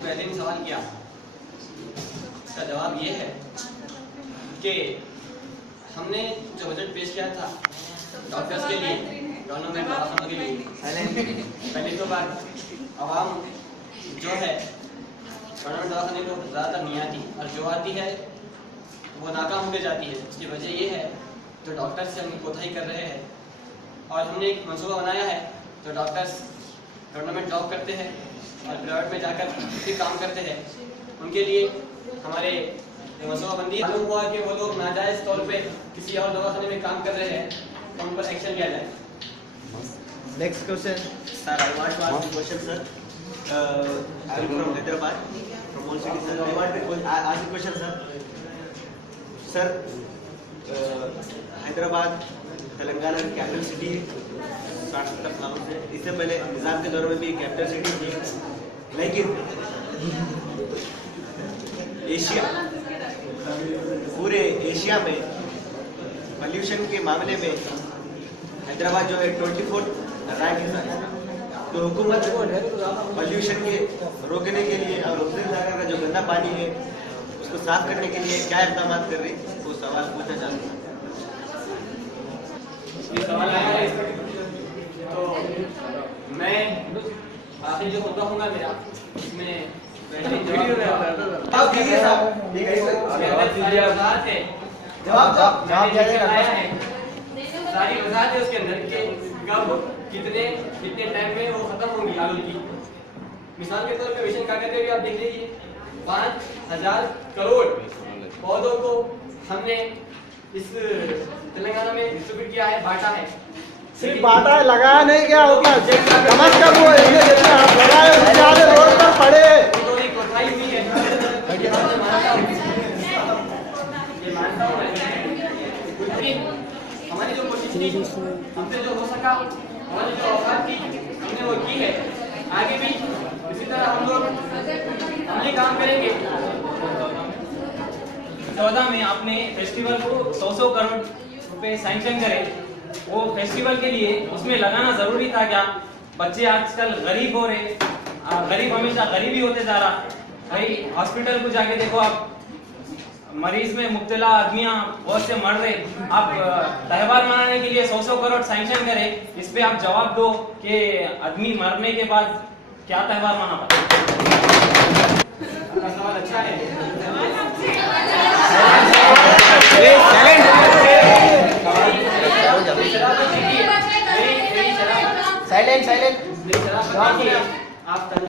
पहले भी सवाल किया, इसका जवाब ये है कि हमने जो बजट पेश किया था डॉक्टर्स के लिए, गवर्नमेंट दवाखानों के लिए, पहली तो बात आवाम जो है गवर्नमेंट दवाखाने को ज़्यादातर नहीं आती, और जो आती है वो नाकाम होकर जाती है। इसकी वजह ये है तो डॉक्टर्स से हम कोताही कर रहे हैं, और हमने एक मंसूबा बनाया है तो डॉक्टर्स गवर्नमेंट जॉब करते हैं और प्राइवेट में जाकर भी काम करते हैं, उनके लिए हमारे मनसूबाबंदी मालूम हुआ कि वो लोग नाजायज़ तौर पे किसी और दवाखाने में काम कर रहे हैं तो उन पर एक्शन लिया जाए। Next question. Sir, I want to ask a question, sir. I am from Hyderabad, from Old City, sir. I want to ask a question, sir. Sir, Hyderabad Telangana की कैपिटल सिटी 60-70 सालों से, इससे पहले निज़ाम के दौर में भी कैपिटल सिटी थी, लेकिन एशिया, पूरे एशिया में पॉल्यूशन के मामले में हैदराबाद जो है 24 रैंक है। तो हुकूमत पॉल्यूशन के रोकने के लिए और हुसैन सागर का जो गंदा पानी है उसको साफ करने के लिए क्या इक़दाम कर रही है, वो सवाल पूछना चाहता हूँ। ये सवाल आया है तो मैं आखिर जो होता हूँगा मेरा इसमें जवाब आया है, सारी वजाहत है उसके अंदर के कब कितने टाइम में वो खत्म होंगी आलूगी। मिसाल के तौर पे मिशन कागज में भी आप देख लीजिए 5,000 करोड़ पौधों को हमने इस तेलंगाना में डिस्ट्रीब्यूट किया है, बांटा है। सिर्फ बांटा है, लगाया नहीं क्या होता, कम से कम वो लगाए बेचारे रोड पर पड़े। उन्होंने कोताही हुई है, ये मानता हूँ मैं। हमारी जो कोशिश थी, हमसे जो हो सका, हमारी जो औकात थी, हमने वो की है। आगे भी इसी तरह हम लोग हमने काम करेंगे। 14 में आपने फेस्टिवल को 100 करोड़ रुपए सैंक्शन करे, वो फेस्टिवल के लिए उसमें लगाना जरूरी था क्या? बच्चे आजकल गरीब हो रहे, गरीब हमेशा गरीबी होते जा रहा। भाई हॉस्पिटल को जाके देखो, आप मरीज में मुब्तला आदमियां बहुत से मर रहे, आप त्यौहार मनाने के लिए 100 करोड़ सैंक्शन करें, इस पे आप जवाब दो कि आदमी मरने के बाद क्या त्यौहार मना पाते? आपका सवाल अच्छा है। Silent silent. मेरी शराफत